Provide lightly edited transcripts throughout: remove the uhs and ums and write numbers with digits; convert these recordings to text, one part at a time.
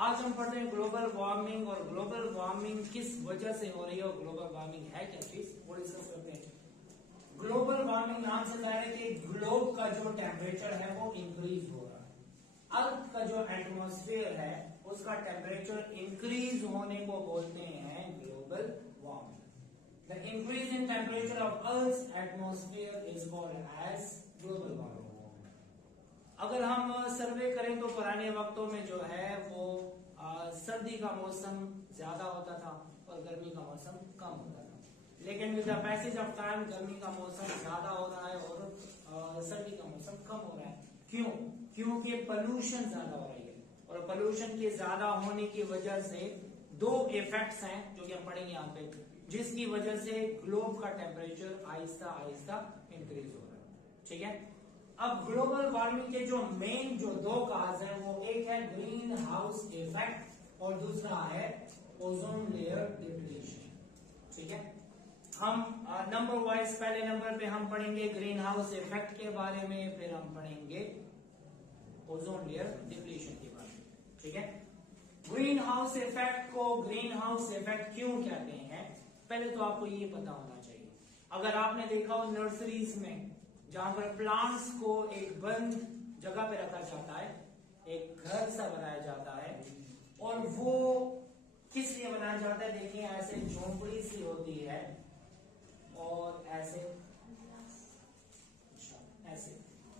आज हम पढ़ रहे हैं ग्लोबल वार्मिंग और ग्लोबल वार्मिंग किस वजह से हो रही है और ग्लोबल वार्मिंग है क्या चीज वो डिस्कस करते हैं। ग्लोबल वार्मिंग नाम से कह रहे कि ग्लोब का जो टेम्परेचर है वो इंक्रीज हो रहा है। अर्थ का जो एटमॉस्फेयर है उसका टेम्परेचर इंक्रीज होने को बोलते हैं global warming. The increase in temperature of earth atmosphere is called as global warming. अगर हम सर्वे करें तो पुराने वक्तों में जो है वो सर्दी का मौसम ज्यादा होता था और गर्मी का मौसम कम होता था, लेकिन with the passage of time गर्मी का मौसम ज्यादा हो रहा है और सर्दी का मौसम कम हो रहा है। क्यों? क्योंकि पोल्यूशन ज्यादा हो रही है और पोल्यूशन के ज्यादा होने की वजह से दो इफेक्ट्स हैं जो कि हम पढ़ेंगे यहाँ पे, जिसकी वजह से ग्लोब का टेम्परेचर आहिस्ता आहिस्ता इंक्रीज हो रहा है। ठीक है, अब ग्लोबल वार्मिंग के जो मेन जो दो काज हैं वो एक है ग्रीन हाउस इफेक्ट और दूसरा है ओजोन लेयर डिप्लीशन। ठीक है, हम नंबर वाइज पहले नंबर पे हम पढ़ेंगे ग्रीन हाउस इफेक्ट के बारे में, फिर हम पढ़ेंगे ओजोन लेयर डिप्लीशन के बारे में। ठीक है, ग्रीन हाउस इफेक्ट को ग्रीन हाउस इफेक्ट क्यों कहते हैं पहले तो आपको ये पता होना चाहिए। अगर आपने देखा हो नर्सरीज में जहां पर प्लांट्स को एक बंद जगह पे रखा जाता है, एक घर सा बनाया जाता है और वो किस लिए बनाया जाता है, देखिए ऐसे झोंपड़ी सी होती है और ऐसे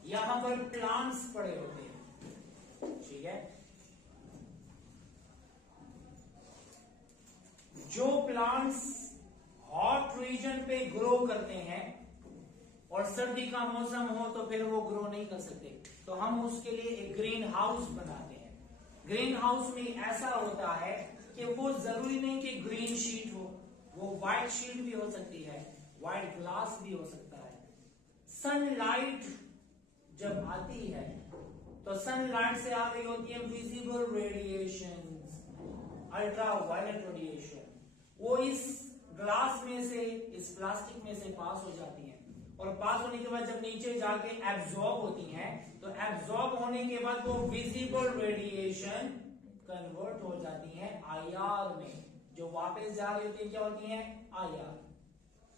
यहां पर प्लांट्स पड़े होते हैं। ठीक है, जो प्लांट्स हॉट रीजन पे ग्रो करते हैं और सर्दी का मौसम हो तो फिर वो ग्रो नहीं कर सकते, तो हम उसके लिए एक ग्रीन हाउस बनाते हैं। ग्रीन हाउस में ऐसा होता है कि वो जरूरी नहीं कि ग्रीन शीट हो, वो व्हाइट शीट भी हो सकती है, व्हाइट ग्लास भी हो सकता है। सनलाइट जब आती है तो सनलाइट से आ रही होती है visible radiation, ultra violet radiation, वो इस ग्लास में से, इस प्लास्टिक में से पास हो जाती है और पास होने के बाद जब नीचे जाके एब्जॉर्ब होती हैं तो एब्जॉर्ब होने के बाद वो विजिबल रेडिएशन कन्वर्ट हो जाती हैं आईआर में, जो वापस जा रही होती है क्या होती हैं आईआर।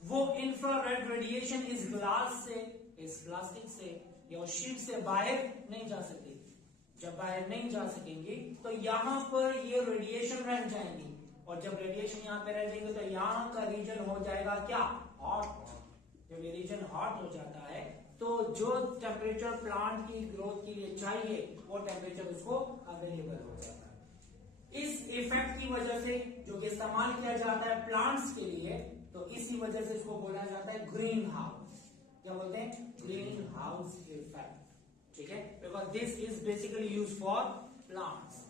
वो इंफ्रारेड रेडिएशन इस ग्लास से, इस प्लास्टिक से या शीट से बाहर नहीं जा सकती। जब बाहर नहीं जा सकेंगी तो यहां पर ये रेडिएशन रह जाएंगी और जब रेडिएशन यहां पे रह जाएंगे तो यहां का रीजन हो जाएगा क्या हॉट। जब ये रीजन हॉट हो जाता है तो जो टेम्परेचर प्लांट की ग्रोथ के लिए चाहिए वो टेम्परेचर उसको अवेलेबल हो जाता है। इस इफेक्ट की वजह से जो कि इस्तेमाल किया जाता है प्लांट्स के लिए, तो इसी वजह से इसको बोला जाता है ग्रीन हाउस। क्या बोलते हैं? Green house effect. ठीक है, because this is basically use for plants.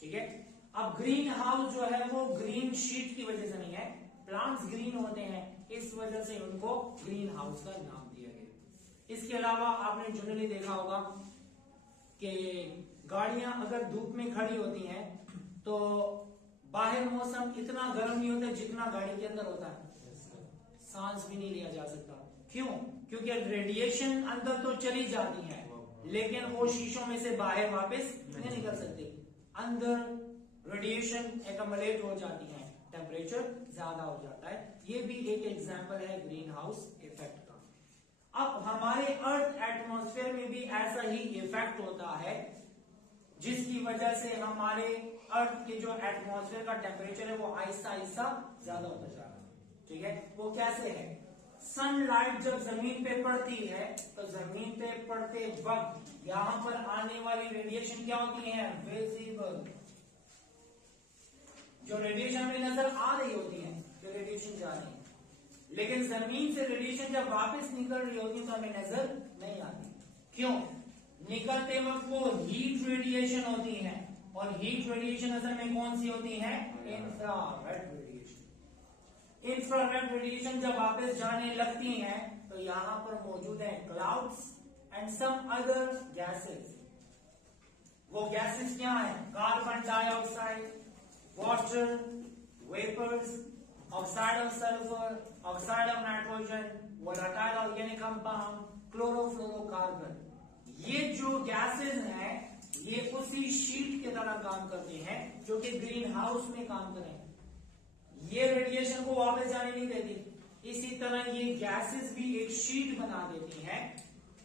ठीक है, अब ग्रीन हाउस जो है वो ग्रीन शीट की वजह से नहीं है, प्लांट्स ग्रीन होते हैं इस वजह से उनको ग्रीन हाउस का नाम दिया गया। इसके अलावा आपने जनरली देखा होगा कि गाड़ियां अगर धूप में खड़ी होती हैं तो बाहर मौसम इतना गर्म नहीं होता जितना गाड़ी के अंदर होता है, सांस भी नहीं लिया जा सकता। क्यों? क्योंकि रेडिएशन अंदर तो चली जाती है लेकिन वो शीशों में से बाहर वापस नहीं निकल सकती, अंदर रेडिएशन एकमलेट हो जाती है, टेम्परेचर ज्यादा हो जाता है। ये भी एक एग्जांपल है ग्रीन हाउस इफेक्ट का। अब हमारे अर्थ एटमॉस्फेयर में भी ऐसा ही इफेक्ट होता है जिसकी वजह से हमारे अर्थ के जो एटमॉस्फेयर का टेम्परेचर है वो आहिस्ता आहिस्ता ज्यादा होता जा रहा है। ठीक है, वो कैसे है? सनलाइट जब जमीन पे पड़ती है तो जमीन पे पड़ते वक्त यहां पर आने वाली रेडिएशन क्या होती है? विजिबल। जो रेडिएशन में नजर आ रही होती है, जो रेडिएशन जा रही है, लेकिन जमीन से रेडिएशन जब वापस निकल रही होती है तो हमें नजर नहीं आती। क्यों? निकलते वक्त वो हीट रेडिएशन होती है और हीट रेडिएशन असल में कौन सी होती है? Infrared radiation. इंफ्रारेड रेडिएशन जब वापस जाने लगती हैं तो यहां पर मौजूद है clouds and some other gases. वो गैसेस क्या है? Carbon dioxide, water vapours, oxide of sulphur, oxide of nitrogen, volatile organic compound, chlorofluorocarbon. ये जो गैसेस हैं ये उसी शीट की तरह काम करते हैं जो कि ग्रीन हाउस में काम करें, ये रेडिएशन को वापस जाने नहीं देती। इसी तरह ये गैसेस भी एक शीट बना देती हैं,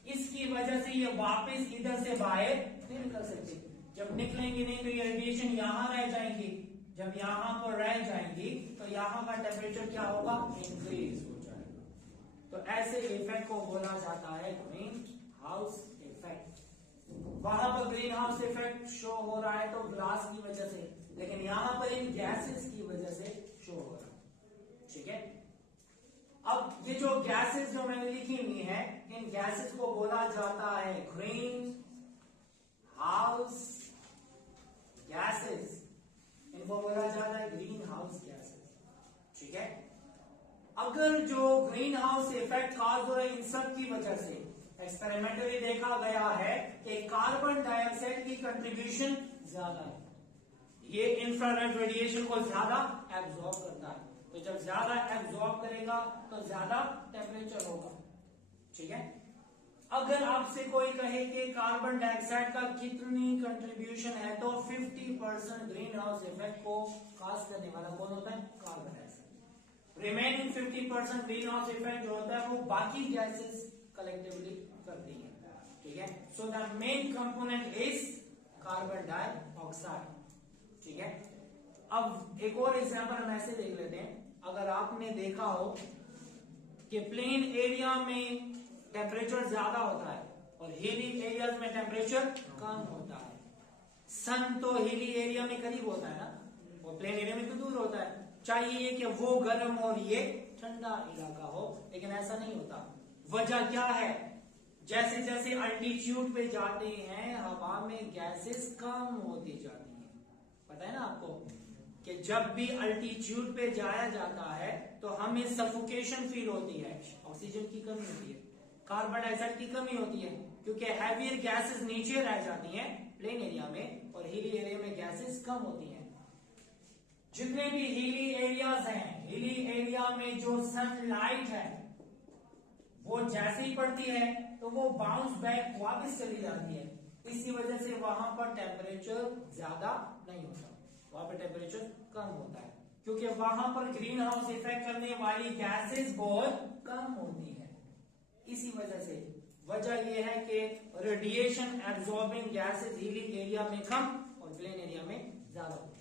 इसकी वजह से ये वापस इधर से बाहर नहीं निकल सकती। जब निकलेंगे नहीं तो ये रेडिएशन यहां रह जाएंगी, जब यहां पर रह जाएंगी तो यहां का टेम्परेचर क्या होगा, इंक्रीज हो जाएगा। तो ऐसे इफेक्ट को बोला जाता है ग्रीन हाउस इफेक्ट। वहां पर ग्रीन हाउस इफेक्ट शो हो रहा है तो ग्लास की वजह से, लेकिन यहां पर इन गैसेस की वजह से शो हो रहा है। ठीक है, अब ये जो गैसेस जो मैंने लिखी हुई है, इन गैसेस को बोला जाता है ग्रीन हाउस गैसेस। इनको बोला जाता है ग्रीन हाउस गैसेस। ठीक है, अगर जो ग्रीन हाउस इफेक्ट कॉज हो रहा है इन सब की वजह से, एक्सपेरिमेंटली देखा गया है कि कार्बन डाइऑक्साइड की कंट्रीब्यूशन ज्यादा है, ये इंफ्रारेड रेडिएशन को ज्यादा एब्जॉर्ब करता है। तो जब ज्यादा एब्जॉर्ब करेगा तो ज्यादा टेम्परेचर होगा। ठीक है, अगर आपसे कोई कहे कि कार्बन डाइऑक्साइड का कितनी कंट्रीब्यूशन है तो 50% ग्रीन हाउस इफेक्ट को कॉज करने वाला कौन होता है, carbon dioxide. Remaining 50% green house effect जो होता है वो बाकी गैसेस कलेक्टिवली करती है। ठीक है, so the main component is carbon dioxide. ठीक है, अब एक और एग्जांपल हम ऐसे देख लेते हैं। अगर आपने देखा हो कि प्लेन एरिया में टेम्परेचर ज्यादा होता है और हिली एरियाज में टेम्परेचर कम होता है। सन तो हिली एरिया में करीब होता है ना, और प्लेन एरिया में तो दूर होता है। चाहिए कि वो गर्म और ये ठंडा इलाका हो, लेकिन ऐसा नहीं होता। वजह क्या है, जैसे जैसे अल्टीट्यूड पे जाते हैं हवा में गैसेस कम होती जाती हैं। पता है ना आपको कि जब भी अल्टीट्यूड पे जाया जाता है तो हमें सफोकेशन फील होती है, ऑक्सीजन की कमी होती है, कार्बन डाइऑक्साइड की कमी होती है, क्योंकि हैवियर गैसेस नीचे रह जाती हैं प्लेन एरिया में और हिली एरिया में गैसेस कम होती हैं। जितने भी हिली एरियाज हैं, हिली एरिया में जो सनलाइट है वो जैसे ही पड़ती है तो वो बाउंस बैक वापस चली जाती है। इसी वजह से वहां पर टेम्परेचर ज्यादा नहीं होता, वहां पर टेम्परेचर कम होता है, क्योंकि वहां पर ग्रीन हाउस इफेक्ट करने वाली गैसेस बहुत कम होती है। इसी वजह से वजह यह है कि radiation absorbing gases hilly area में कम और प्लेन एरिया में ज्यादा होती है।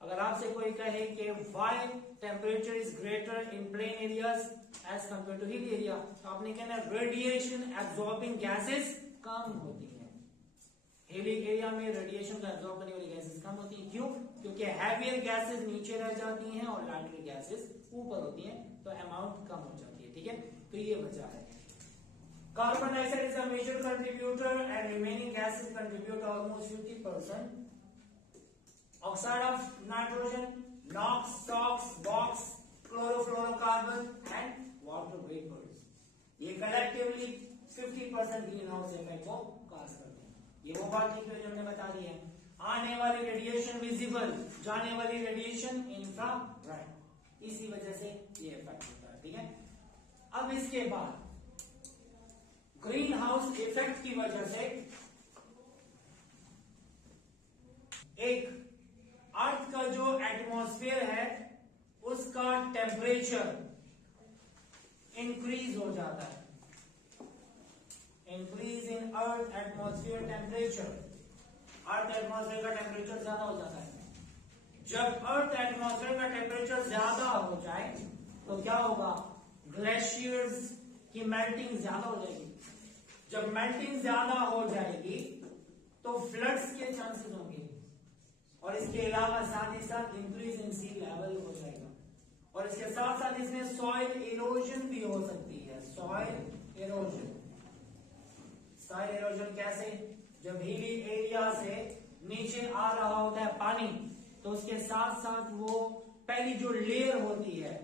अगर आपसे कोई कहे कि why temperature is greater in plain areas as compare to hilly area, तो आपने कहना रेडिएशन एब्जॉर्बिंग गैसेस कम होती है। हिली एरिया में रेडिएशन को एब्जॉर्ब करने वाली गैसेस कम होती है। क्यों? क्योंकि हैवियर गैसेस नीचे रह जाती हैं और लाइटर गैसेस ऊपर होती हैं, तो अमाउंट कम हो जाती है। ठीक है, तो ये वजह है। Carbon dioxide is a major contributor and remaining gases contribute almost 50%. Oxide of nitrogen, NOx, SOx, BOX, chlorofluorocarbon and water vapors. ये कलेक्टिवली 50% ग्रीन हाउस इफेक्ट को कॉज करते हैं। ये वो बात थी जो हमने बता दी है। आने वाली रेडिएशन विजिबल, जाने वाली रेडिएशन इंफ्रारेड, इसी वजह से ये इफेक्ट होता है। ठीक है, अब इसके बाद ग्रीन हाउस इफेक्ट की वजह से एक अर्थ का जो एटमॉस्फेयर है उसका टेम्परेचर इंक्रीज हो जाता है। Increase in earth atmosphere temperature, earth atmosphere का टेम्परेचर ज्यादा हो जाता है। जब अर्थ एटमॉस्फेयर का टेम्परेचर ज्यादा हो जाए तो क्या होगा, ग्लेशियर्स की मेल्टिंग ज्यादा हो जाएगी। जब मेल्टिंग ज्यादा हो जाएगी तो फ्लड्स के चांसेस होंगे, और इसके अलावा साथ ही साथ इंक्रीज इन सी लेवल हो जाएगा, और इसके साथ साथ इसमें सॉइल इरोजन भी हो सकती है। सॉइल इरोजन, सॉइल इरोजन कैसे, जब हिली एरिया से नीचे आ रहा होता है पानी तो उसके साथ साथ वो पहली जो लेयर होती है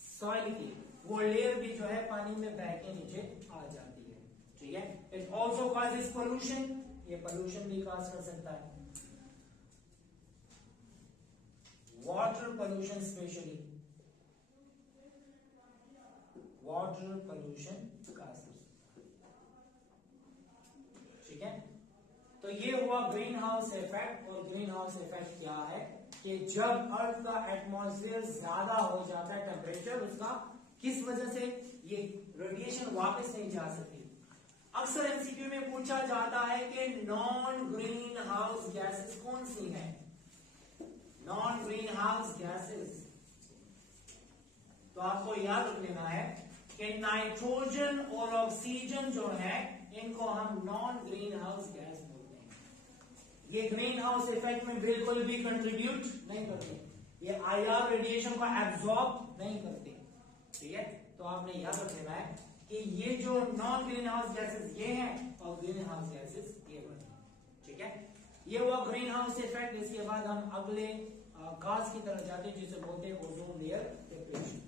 सॉइल की, वो लेयर भी जो है पानी में बह के नीचे आ जाती है। ठीक है, इट ऑल्सो कॉजेस पोल्यूशन, ये पोल्यूशन भी कॉज कर सकता है। Water pollution, specially water pollution cause कर सकता है। ठीक है, तो ये हुआ ग्रीन हाउस इफेक्ट और ग्रीन हाउस इफेक्ट क्या है कि जब अर्थ का एटमॉस्फेयर ज्यादा हो जाता है टेम्परेचर उसका, किस वजह से ये रेडिएशन वापस नहीं जा सकती। अक्सर एमसीक्यू में पूछा जाता है कि नॉन ग्रीन हाउस गैसेस कौन सी हैं। नॉन ग्रीन हाउस गैसेस, तो आपको याद रख लेना है कि नाइट्रोजन और ऑक्सीजन जो है इनको हम नॉन ग्रीन हाउस गैस बोलते हैं। ये ग्रीन हाउस इफेक्ट में बिल्कुल भी कंट्रीब्यूट नहीं करते, ये आईआर रेडिएशन को एब्जॉर्ब नहीं करते। ठीक है, तो आपने याद रख लेना है कि ये जो नॉन ग्रीन हाउस गैसेस ये हैं और ग्रीन हाउस गैसेस ये बने। ठीक है, ये हुआ ग्रीन हाउस इफेक्ट। इसके बाद हम अगले गैस की तरफ जाते हैं जिसे बोलते हैं ओजोन लेयर डिप्लीशन।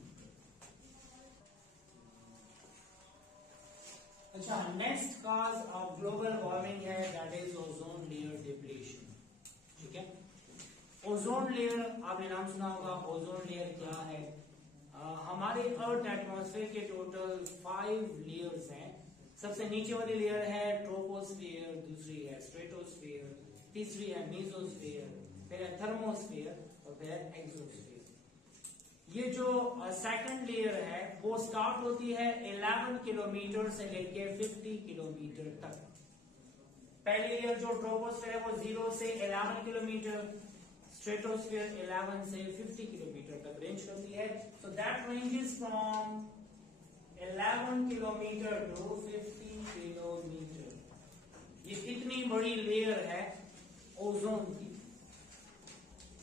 अच्छा, next cause of global warming है that is ozone layer depletion. ठीक है, ओजोन लेयर आपने नाम सुना होगा। ओजोन लेयर क्या है? हमारे अर्थ एटमॉस्फेयर के टोटल 5 लेयर्स हैं। सबसे नीचे वाली लेयर है ट्रोपोस्फेयर, दूसरी है स्ट्रेटोस्फेयर, तीसरी है मेसोस्फेयर, फिर है थर्मोस्फेयर और फिर है एक्सोस्फेयर। ये जो सेकंड लेयर है वो स्टार्ट होती है 11 किलोमीटर से लेके 50 किलोमीटर तक। पहली लेयर जो ट्रोपोस्फेयर है वो 0 से 11 किलोमीटर, स्ट्रेटोस्फेयर 11 से 50 किलोमीटर तक रेंज करती है। So that ranges from 11 kilometre to 50 kilometre. ये कितनी बड़ी लेयर है ओजोन की।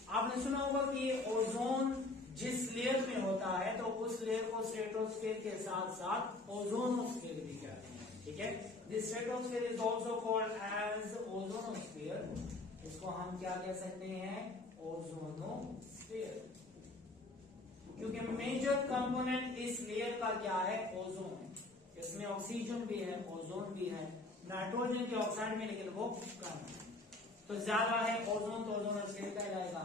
आपने सुना होगा कि ओजोन जिस लेयर में होता है तो उस लेयर को स्ट्रेटोस्फेयर के साथ साथ ओजोनोस्फेयर भी कहते हैं। ठीक है, this stratosphere is also called as ozonosphere. इसको हम क्या कह सकते हैं? ओजोनोस्फेयर, क्योंकि मेजर कंपोनेंट इस लेयर का क्या है? ओजोन है। इसमें ऑक्सीजन भी है, ओजोन भी है, नाइट्रोजन के ऑक्साइड में लेकिन वो कम है, तो ज्यादा है ओजोन, तो ओजोनोस्फेयर कहलाएगा।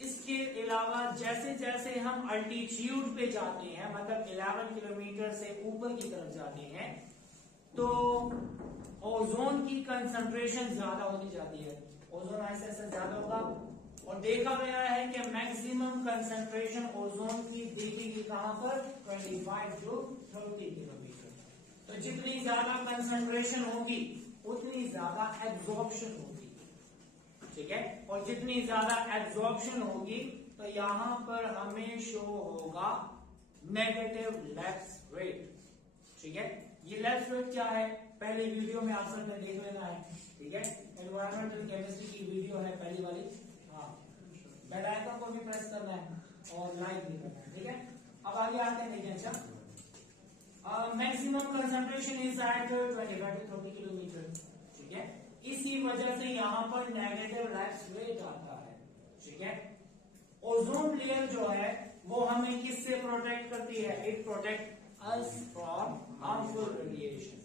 इसके अलावा जैसे जैसे हम अल्टीट्यूड पे जाते हैं, मतलब 11 किलोमीटर से ऊपर की तरफ जाते हैं, तो ओजोन की कंसंट्रेशन ज्यादा होती जाती है। ओजोन ऐसे ऐसे ज्यादा होगा और देखा गया है कि मैक्सिमम कंसंट्रेशन ओजोन की दिखेगी कहां पर? 25 to 30 किलोमीटर। तो जितनी ज्यादा कंसंट्रेशन होगी उतनी ज्यादा एब्जॉर्प्शन होगी। ठीक है, और जितनी ज्यादा एब्जॉर्प्शन होगी तो यहां पर हमें शो होगा नेगेटिव लैप्स रेट। ठीक है, ये लैप्स रेट क्या है? पहले वीडियो में आप सबने देख लेना है। ठीक है, एनवायरमेंटल केमिस्ट्री की वीडियो है पहली वाली। हाँ, बेल आइकन को भी प्रेस करना है और लाइक भी करना है। ठीक है, अब आगे आते हैं। देखिए, अच्छा, maximum concentration is at 25 to 30 kilometre. ठीक है, इसी वजह से यहां पर नेगेटिव लैप्स रेट आता है। ठीक है, ओजोन लेयर जो है वो हमें किससे प्रोटेक्ट करती है? It protect us from harmful radiation.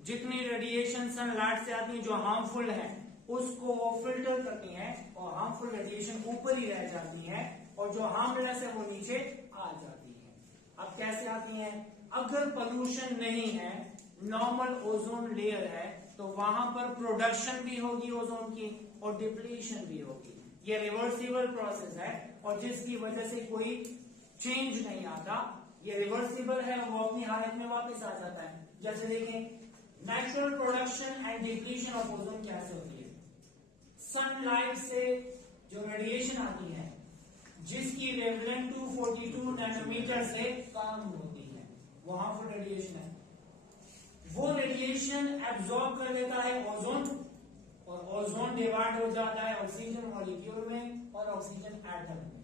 जितनी रेडिएशन सनलाइट से आती है जो हार्मफुल है उसको वो फिल्टर करती है और हार्मफुल रेडिएशन ऊपर ही रह जाती है और जो हार्मलेस है वो नीचे आ जाती है। अब कैसे आती है? अगर पोल्यूशन नहीं है, नॉर्मल ओजोन लेयर है, तो वहां पर प्रोडक्शन भी होगी ओजोन की और डिप्लीशन भी होगी। ये रिवर्सिबल प्रोसेस है और जिसकी वजह से कोई चेंज नहीं आता। ये रिवर्सिबल है, वो अपनी हालत में वापस आ जाता है। जैसे देखें, natural production and depletion of ozone कैसे होती है? सनलाइट से जो रेडिएशन आती है जिसकी वेवलेंथ 242 नैनोमीटर से कम होती है, वो हार्मफुल रेडिएशन है। वो रेडिएशन एब्जॉर्ब कर लेता है ओजोन और ओजोन डिवाइड हो जाता है ऑक्सीजन मॉलिक्यूल में और ऑक्सीजन एटम में।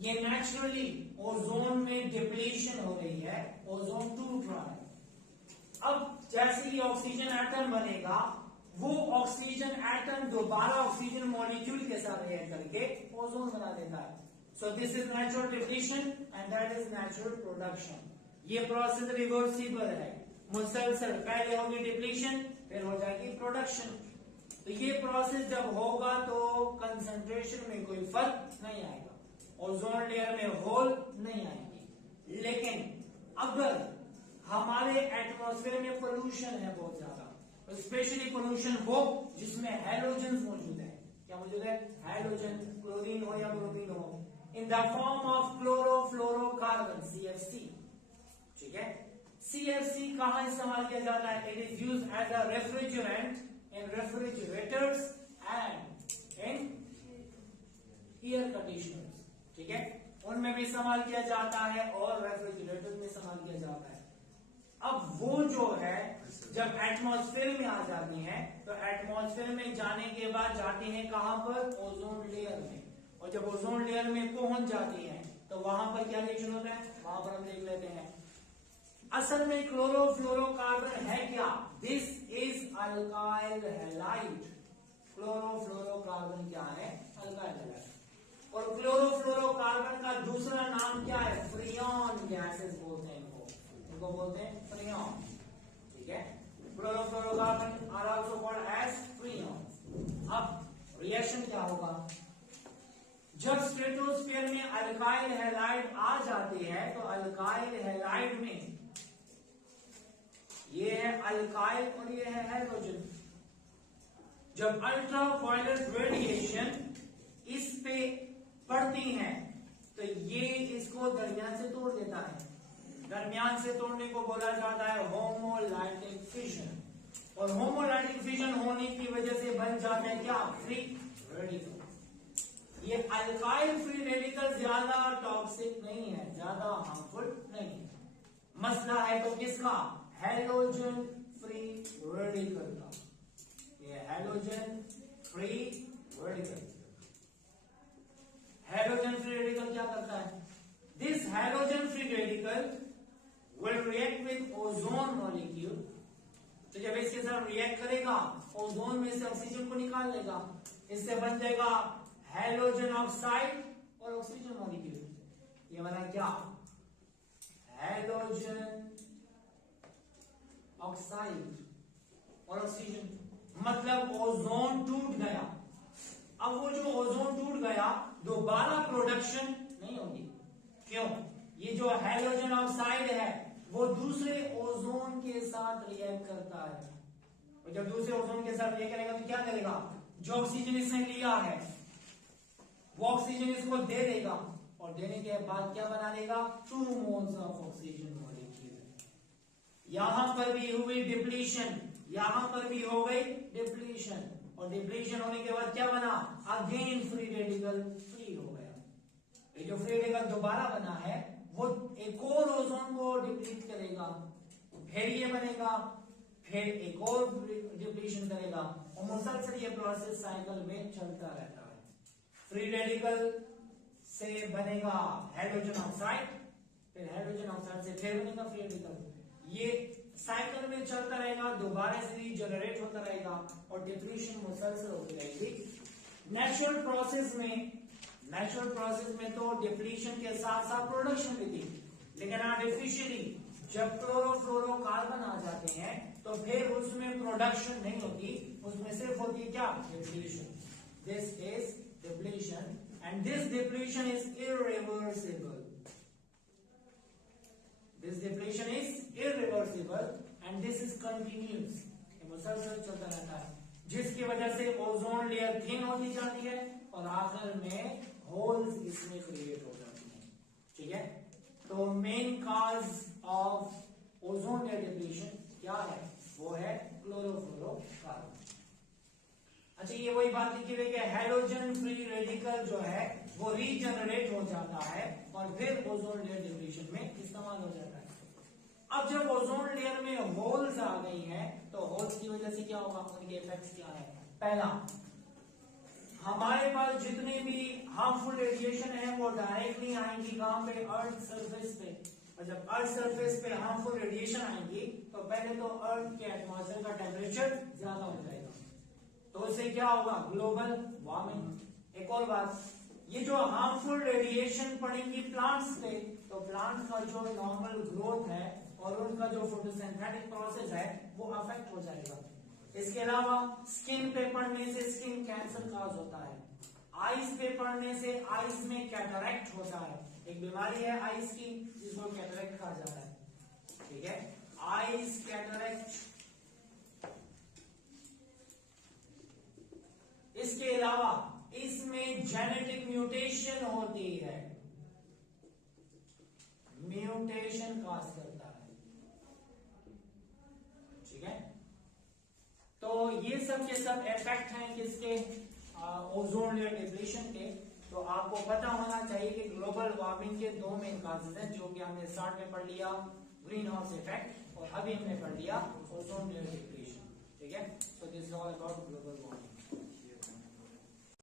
ये नेचुरली ओजोन में डिप्लीशन हो रही है, ओजोन टूट रहा है। अब जैसे ही ऑक्सीजन एटम बनेगा, वो ऑक्सीजन एटम दोबारा ऑक्सीजन मॉलिक्यूल के साथ रिएक्ट करके ओजोन बना देता है। So this is natural depletion and that is natural production. ये प्रोसेस रिवर्सिबल है, मुसलसल। पहले होगी डिप्लीशन, फिर हो जाएगी प्रोडक्शन। तो ये प्रोसेस जब होगा तो कंसंट्रेशन में कोई फर्क नहीं आएगा, ओजोन लेयर में होल नहीं आएंगे। लेकिन अगर हमारे एटमॉस्फेयर में पोल्यूशन है बहुत ज्यादा, स्पेशली पोल्यूशन वो जिसमें हैलोजन मौजूद है। क्या मौजूद है? हैलोजन, क्लोरीन हो या ब्रोमीन हो, in the form of chlorofluorocarbon, CFC। ठीक है, CFC कहां इस्तेमाल किया जाता है? It is used as a refrigerant in refrigerators and in air conditioners. ठीक है, उनमें भी इस्तेमाल किया जाता है और रेफ्रिजरेटर में इस्तेमाल किया जाता है। अब वो जो है जब एटमॉस्फेयर में आ जाती हैं तो एटमॉस्फेयर में जाने के बाद जाती हैं कहां पर? ओजोन लेयर में। और जब ओजोन लेयर में पहुंच जाती हैं तो वहां पर क्या रिएक्शन होता है? वहां पर हम देख लेते हैं। असल में क्लोरोफ्लोरोकार्बन है क्या? This is alkyl halide. Chlorofluorocarbon क्या है? Alkyl halide. और क्लोरोफ्लोरोकार्बन का दूसरा नाम क्या है? फ्रियॉन गैसेस बोलते हैं इनको बोलते हैं फ्रियॉन। ठीक है, chlorofluorocarbon are also called as freon. अब रिएक्शन क्या होगा? जब स्ट्रेटोस्फीयर में अल्काइल हैलाइड आ जाती है तो अल्काइल हैलाइड में ये है अल्काइल और ये है हैलोजन। जब अल्ट्रावायलेट रेडिएशन इस पे पड़ती है तो ये इसको दरमियान से तोड़ देता है। दरमियान से तोड़ने को बोला जाता है होमोलाइटिक फिजन। और होमोलाइटिक फिजन होने की वजह से बन जाते हैं क्या? Free radical. ये अल्काइल फ्री रेडिकल ज्यादा टॉक्सिक नहीं है, ज्यादा हार्मफुल नहीं है। मसला है तो किसका? हैलोजन फ्री रेडिकल का। ये halogen free radical. Halogen free radical क्या करता है? This halogen free radical will react with ozone molecule। तो जब इसके साथ रिएक्ट करेगा ओजोन में से ऑक्सीजन को निकाल लेगा, इससे बन जाएगा हैलोजन ऑक्साइड और ऑक्सीजन मॉलिक्यूल। ये बना क्या? हैलोजन ऑक्साइड और ऑक्सीजन। मतलब ओजोन टूट गया। अब वो जो ओजोन टूट गया दोबारा प्रोडक्शन नहीं होगी। क्यों? ये जो हैलोजन ऑक्साइड है वो दूसरे ओजोन के साथ रिएक्ट करता है। और जब दूसरे ओजोन के साथ रिएक्ट करेगा तो क्या करेगा? जो ऑक्सीजन इसने लिया है वो ऑक्सीजन इसको दे देगा और देने के बाद क्या बना देगा? 2 मोल्स ऑफ ऑक्सीजन मॉलिक्यूल। यहां पर भी हुई डिप्लीशन, यहां पर भी हो गई डिप्लीशन। और डिप्लीशन होने के बाद क्या बना? अगेन फ्री रेडिकल फ्री हो गया। ये जो फ्री रेडिकल दोबारा बना है वो एक और ओजोन को डिप्लीट करेगा, फिर ये बनेगा, फिर एक और डिप्लीशन करेगा और मुसलसल ये प्रोसेस साइकिल में चलता रहता है। फ्री रेडिकल से बनेगा हाइड्रोजन ऑक्साइड, फिर हाइड्रोजन ऑक्साइड से फिर बनेगा फ्री रेडिकल। ये साइकिल में चलता रहेगा, दोबारा से रीजनरेट होता रहेगा और डिप्लीशन मुसलसल होती रहेगी। नेचुरल प्रोसेस में तो डिप्लीशन के साथ साथ प्रोडक्शन भी थी, लेकिन आर्टिफिशियली जब क्लोरोफ्लोरोकार्बन आ जाते हैं तो फिर उसमें प्रोडक्शन नहीं होती, उसमें सिर्फ होती है क्या? Depletion. This is depletion and this depletion is irreversible. This depletion is irreversible and this is continuous। ये मुसलसल चलता रहता है, जिसकी वजह से ओजोन लेयर थिन होती जाती है और आखिर में होल्स इसमें क्रिएट हो जाती हैं। ठीक है, तो main cause of ozone layer depletion क्या है? वो है क्लोरोफ्लोरोकार्बन। अच्छा, ये वही बात लिखी हुई कि हाइड्रोजन फ्री रेडिकल जो है वो रीजनरेट हो जाता है और फिर ओजोन लेयर डिप्लीशन में इस्तेमाल हो जाता है। अब जब ओजोन लेयर में होल्स आ गई हैं तो होल्स की वजह से क्या होगा? उनके इफेक्ट्स क्या है? पहला, हमारे पास जितने भी हार्मफुल रेडिएशन है वो डायरेक्टली आएंगी कहां पे? अर्थ सरफेस पे। और जब अर्थ सरफेस पे हार्मफुल रेडिएशन आएंगी तो पहले तो अर्थ के एटमॉस्फेयर का टेम्परेचर ज्यादा हो जाएगा, तो उससे क्या होगा? Global warming. एक और बात, ये जो हार्मफुल रेडिएशन पड़ेंगी प्लांट्स पे तो प्लांट्स का जो नॉर्मल ग्रोथ है और उनका जो फोटोसिंथेटिक प्रोसेस है वो अफेक्ट हो जाएगा। इसके अलावा स्किन पे पड़ने से स्किन कैंसर काज होता है, आइस पे पड़ने से आइस में कैटरैक्ट होता है। एक बीमारी है आइस की जिसको कैटरैक्ट कहा जाता है। ठीक है, आइस कैटरैक्ट इसके अलावा इसमें जेनेटिक म्यूटेशन होती है, म्यूटेशन काज करता है, ठीक है। तो ये सब के सब इफेक्ट हैं किसके, ओजोन लेयर डिप्लीशन के। तो आपको पता होना चाहिए कि ग्लोबल वार्मिंग के दो मेन काजेज हैं, जो कि हमने स्टार्ट में पढ़ लिया, ग्रीन हाउस इफेक्ट, और अभी हमने पढ़ लिया ओजोन लेयर डिप्लीशन, ठीक है। So this is all about global warming.